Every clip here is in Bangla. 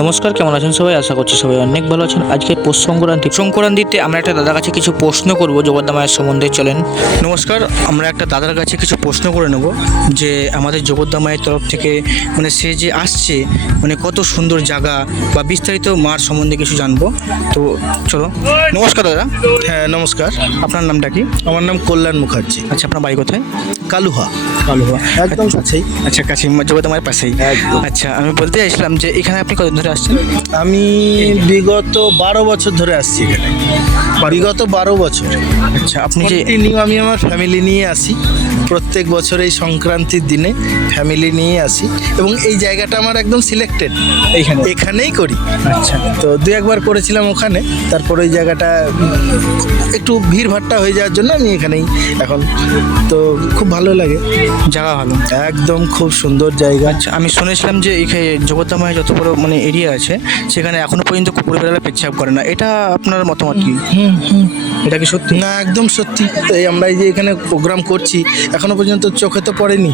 নমস্কার কেমন আছেন সবাই? আশা করছি সবাই অনেক ভালো আছেন। আজকে পৌষ সংক্রান্তি। সংক্রান্তিতে আমরা একটা দাদার কাছে কিছু প্রশ্ন করব জগদ্দা মায়ের সম্বন্ধে। চলেন। নমস্কার আমরা একটা দাদার কাছে কিছু প্রশ্ন করে নেব যে আমাদের জগদ্দা মায়ের তরফ থেকে মানে সে যে আসছে মানে কত সুন্দর জায়গা বা বিস্তারিত মার সম্বন্ধে কিছু জানব। তো চলো। নমস্কার দাদা। হ্যাঁ নমস্কার। আপনার নামটা কি? আমার নাম কল্যাণ মুখার্জি। আচ্ছা আপনার বাড়ি কোথায়? কালুহা। কালুহা। একদম কাছেই। আচ্ছা কাছে জগদ্দা মায়ের পাশেই আচ্ছা আমি বলতে চাইছিলাম যে এখানে আপনি কতদিন ধরে আসছেন? আমি বিগত বারো বছর ধরে আসছি এখানে। বিগত বারো বছর। আচ্ছা আপনি যে আমি আমার ফ্যামিলি নিয়ে আসি। প্রত্যেক বছর এই সংক্রান্তির দিনে ফ্যামিলি নিয়ে আসি এবং এই জায়গাটা আমার একদম সিলেক্টেড এইখানে? এখানেই করি। আচ্ছা। তো দু একবার করেছিলাম ওখানে তারপর ওই জায়গাটা একটু ভিড় ভাট্টা হয়ে যাওয়ার জন্য আমি এখানেই এখন। তো খুব ভালো লাগে। জায়গা ভালো। একদম খুব সুন্দর জায়গা। আচ্ছা আমি শুনেছিলাম যে এখানে জগদ্দা মায়ের যত বড় মানে এরিয়া আছে সেখানে এখনও পর্যন্ত কুকুর বেড়ালে পেচ্ছাপ করে না। এটা আপনার মতামত কি? হুম হুম। এটা কি সত্যি? না একদম সত্যি। এই আমরা এই যে এখানে প্রোগ্রাম করছি এখনও পর্যন্ত চোখে তো পড়েনি।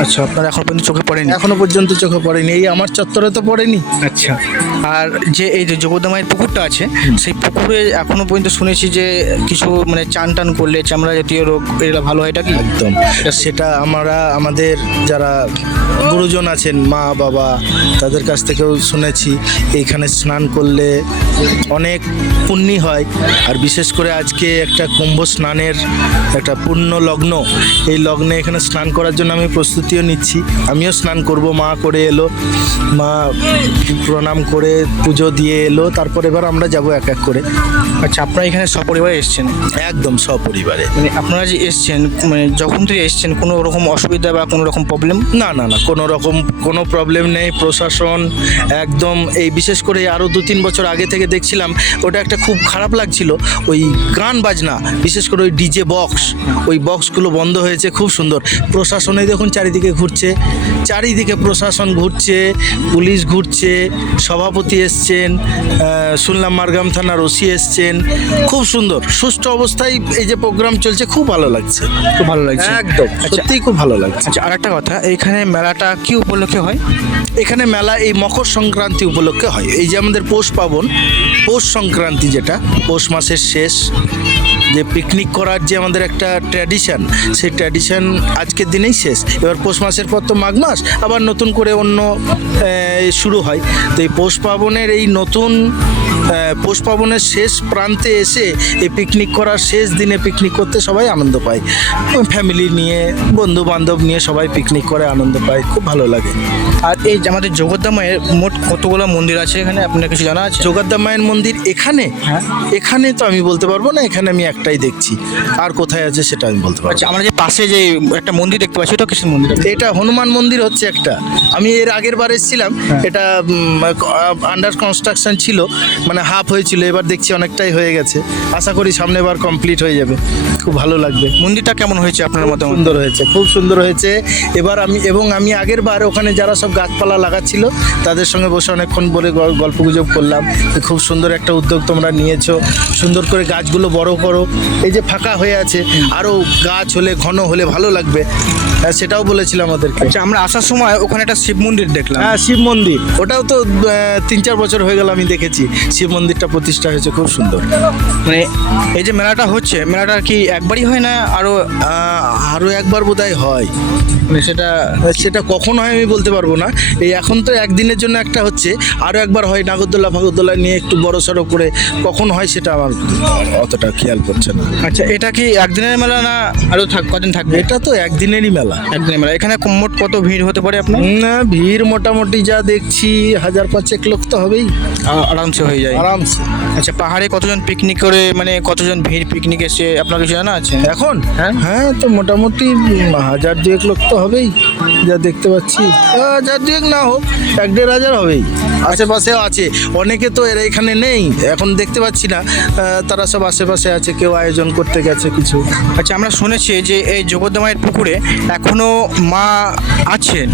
আচ্ছা। আপনার এখন পর্যন্ত চোখে পড়েনি? এখনও পর্যন্ত চোখে পড়েনি। এই আমার চত্বরে তো পড়েনি। আচ্ছা। আর যে এই যে জগদ্দা মায়ের পুকুরটা আছে সেই পুকুরে এখনও পর্যন্ত শুনেছি যে কিছু মানে চান টান করলে চামড়া জাতীয় রোগ এগুলো ভালো হয় এটা কি? একদম। সেটা আমরা আমাদের যারা গুরুজন আছেন মা বাবা তাদের কাছ থেকেও শুনেছি। এইখানে স্নান করলে অনেক পুণ্যি হয়। আর বিশেষ করে আজকে একটা কুম্ভ স্নানের একটা পূর্ণ লগ্ন এই লগ্নে এখানে স্নান করার জন্য আমি প্রস্তুতিও নিচ্ছি। আমিও স্নান করব মা করে এলো। মা প্রণাম করে পুজো দিয়ে এলো। তারপর এবার আমরা যাব এক এক করে। আচ্ছা আপনারা এখানে সপরিবারে এসছেন? একদম সপরিবারে। মানে আপনারা যে এসছেন মানে যখন থেকে এসছেন কোনো রকম অসুবিধা বা কোনো রকম প্রবলেম না না না কোনো রকম কোনো প্রবলেম নেই। প্রশাসন একদম এই বিশেষ করে আরও দু তিন বছর আগে থেকে দেখছিলাম ওটা একটা খুব খারাপ লাগছিল। ওই গান বাজনা বিশেষ করে ওই ডিজে বক্স ওই বক্সগুলো বন্ধ হয়েছে খুব সুন্দর। প্রশাসনে দেখুন চারিদিকে ঘুরছে। চারিদিকে প্রশাসন ঘুরছে পুলিশ ঘুরছে সভাপতি এসছেন শুনলাম মারগাম থানার ওসি এসছেন। খুব সুন্দর। সুষ্ঠু অবস্থায় এই যে প্রোগ্রাম চলছে খুব ভালো লাগছে। খুব ভালো লাগছে। একদম। আচ্ছা। সত্যিই খুব ভালো লাগছে। আচ্ছা আর একটা কথা এইখানে মেলাটা কি উপলক্ষে হয়? এখানে মেলা এই মকর সংক্রান্তি উপলক্ষে হয়। এই যে আমাদের পৌষ পাবন পৌষ সংক্রান্তি যেটা পৌষ মাসের শেষ যে পিকনিক করার যে আমাদের একটা ট্র্যাডিশন সেই ট্র্যাডিশন আজকের দিনেই শেষ। এবার পৌষ মাসের পর তো মাঘ মাস, আবার নতুন করে অন্য শুরু হয়। তো এই পৌষ পার্বণের এই নতুন পৌষ পাবনের শেষ প্রান্তে এসে এই পিকনিক করার শেষ দিনে পিকনিক করতে সবাই আনন্দ পায়। ফ্যামিলি নিয়ে বন্ধু বান্ধব নিয়ে সবাই পিকনিক করে আনন্দ পায় খুব ভালো লাগে। আর এই যে আমাদের জগদ্দা মায়ের মোট কতগুলো মন্দির আছে এখানে? আপনার কিছু জানা আছে? জোগাদ্দা মায়ের মন্দির এখানে? হ্যাঁ। এখানে তো আমি বলতে পারব না এখানে আমি একটাই দেখছি। আর কোথায় আছে সেটা আমি বলতে পারব আচ্ছা আমরা যে পাশে যে একটা মন্দির দেখতে পাচ্ছি ওটা কৃষ্ণ মন্দির? এটা হনুমান মন্দির হচ্ছে একটা। আমি এর আগের বার এসেছিলাম হ্যাঁ। এটা আন্ডার কনস্ট্রাকশন ছিল মানে হাফ হয়েছিল এবার দেখছি অনেকটাই হয়ে গেছে। আশা করি সামনে বার কমপ্লিট হয়ে যাবে। খুব ভালো লাগবে। মন্দিরটা কেমন হয়েছে আপনার মতো সুন্দর হয়েছে খুব সুন্দর হয়েছে। এবার আমি এবং আমি আগের বার ওখানে যারা সব গাছপালা লাগাচ্ছিল তাদের সঙ্গে বসে অনেকক্ষণ বলে গল্প গুজব করলাম। খুব সুন্দর একটা উদ্যোগ তোমরা নিয়েছো। সুন্দর করে গাছগুলো বড় করো। এই যে ফাঁকা হয়ে আছে আরও গাছ হলে ঘন হলে ভালো লাগবে। হ্যাঁ, সেটাও বলেছিলাম ওদেরকে। আচ্ছা আমরা আসার সময় ওখানে একটা শিব মন্দির দেখলাম। হ্যাঁ শিব মন্দির। ওটাও তো তিন চার বছর হয়ে গেল আমি দেখেছি। শিব মন্দিরটা প্রতিষ্ঠা হয়েছে খুব সুন্দর। মানে এই যে মেলাটা হচ্ছে মেলাটা কি একবারই হয় না আরও আহ, আরও একবার বোধহয় হয়? মানে সেটা সেটা কখন হয় আমি বলতে পারব না। এই এখন তো একদিনের জন্য একটা হচ্ছে আরও একবার হয় নাগরদোল্লা ফাগরদোল্লা নিয়ে একটু বড় সড়ো করে কখন হয় সেটা আমার অতটা খেয়াল করছে না। আচ্ছা এটা কি একদিনের মেলা না আরও থাক কদিন থাকবে? এটা তো একদিনেরই মেলা। একদিনের মেলা। এখানে মোট কত ভিড় হতে পারে আপনার? না ভিড় মোটামুটি যা দেখছি হাজার পাঁচেক লোক তো হবেই। আরামসে হয়ে যায়। আরামসে। আচ্ছা পাহাড়ে কতজন পিকনিক করে মানে কতজন ভিড় পিকনিক এসে আপনার কিছু জানা আছে? এখন? হ্যাঁ? হ্যাঁ তো মোটামুটি হাজার দুয়েক লোক তো হবেই যা দেখতে পাচ্ছি। হাজার দুয়েক না হোক এক দেড় হাজার হবেই। আশেপাশেও আছে। অনেকে তো এরা এখানে নেই এখন দেখতে পাচ্ছি না। তারা সব আশেপাশে আছে কেউ আয়োজন করতে গেছে কিছু। আচ্ছা আমরা শুনেছি যে এই জগদ্দা মায়ের পুকুরে এখনও মা আছেন।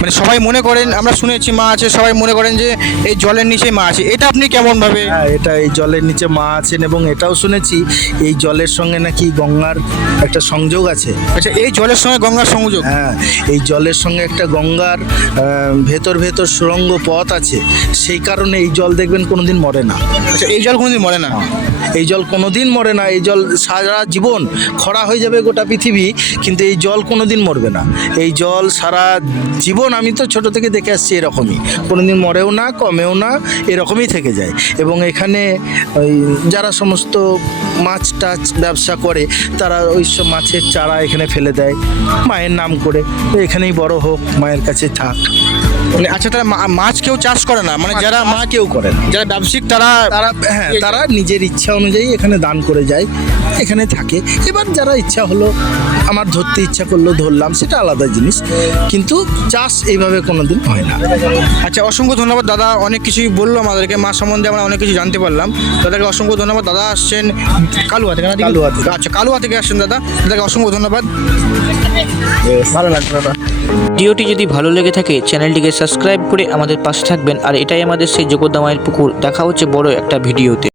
মানে সবাই মনে করেন আমরা শুনেছি মা আছে সবাই মনে করেন যে এই জলের নিচে মা আছে। এটা আপনি কেমন ভাবে হ্যাঁ এটা এই জলের নিচে মা আছেন এবং এটাও শুনেছি এই জলের সঙ্গে নাকি গঙ্গার একটা সংযোগ আছে। আচ্ছা এই জলের সঙ্গে গঙ্গার সংযোগ? হ্যাঁ এই জলের সঙ্গে একটা গঙ্গার ভেতর ভেতর সুরঙ্গ পথ আছে সেই কারণে এই জল দেখবেন কোনোদিন মরে না। আচ্ছা এই জল কোনোদিন মরে না? এই জল কোনোদিন মরে না এই জল সারা জীবন খরা হয়ে যাবে গোটা পৃথিবী কিন্তু এই জল কোনোদিন মরবে না। এই জল সারা জীবন আমি তো ছোট থেকে দেখে আসছি এরকমই। কোনোদিন মরেও না কমেও না এরকমই থেকে যায়। এবং এখানে ওই যারা সমস্ত মাছ টাছ ব্যবসা করে, তারা ওই সব মাছের চারা এখানে ফেলে দেয়। মায়ের নাম করে। এখানেই বড় হোক, মায়ের কাছে থাক। মানে আচ্ছা তারা মাছ কেউ চাষ করে না মানে যারা মা কেউ করে যারা ব্যবসায়িক তারা তারা হ্যাঁ তারা নিজের ইচ্ছা অনুযায়ী এখানে দান করে যায় এখানে থাকে। এবার যারা ইচ্ছা হলো আমার ধরতে ইচ্ছা করল ধরলাম সেটা আলাদা জিনিস কিন্তু চাষ এইভাবে কোনোদিন হয় না। আচ্ছা অসংখ্য ধন্যবাদ দাদা অনেক কিছুই বলল আমাদেরকে মা সম্বন্ধে আমরা অনেক কিছু জানতে পারলাম। দাদাকে অসংখ্য ধন্যবাদ দাদা আসছেন কালুয়া থেকে কালুয়া থেকে। আচ্ছা কালুয়া থেকে আসছেন দাদা দাদাকে অসংখ্য ধন্যবাদ। ভালো না। ভিডিওটি যদি ভালো লেগে থাকে, চ্যানেলটিকে সাবস্ক্রাইব করে আমাদের পাশে থাকবেন। আর এটাই আমাদের সেই যোগদামায়ের পুকুর। দেখা হচ্ছে বড় একটা ভিডিওতে।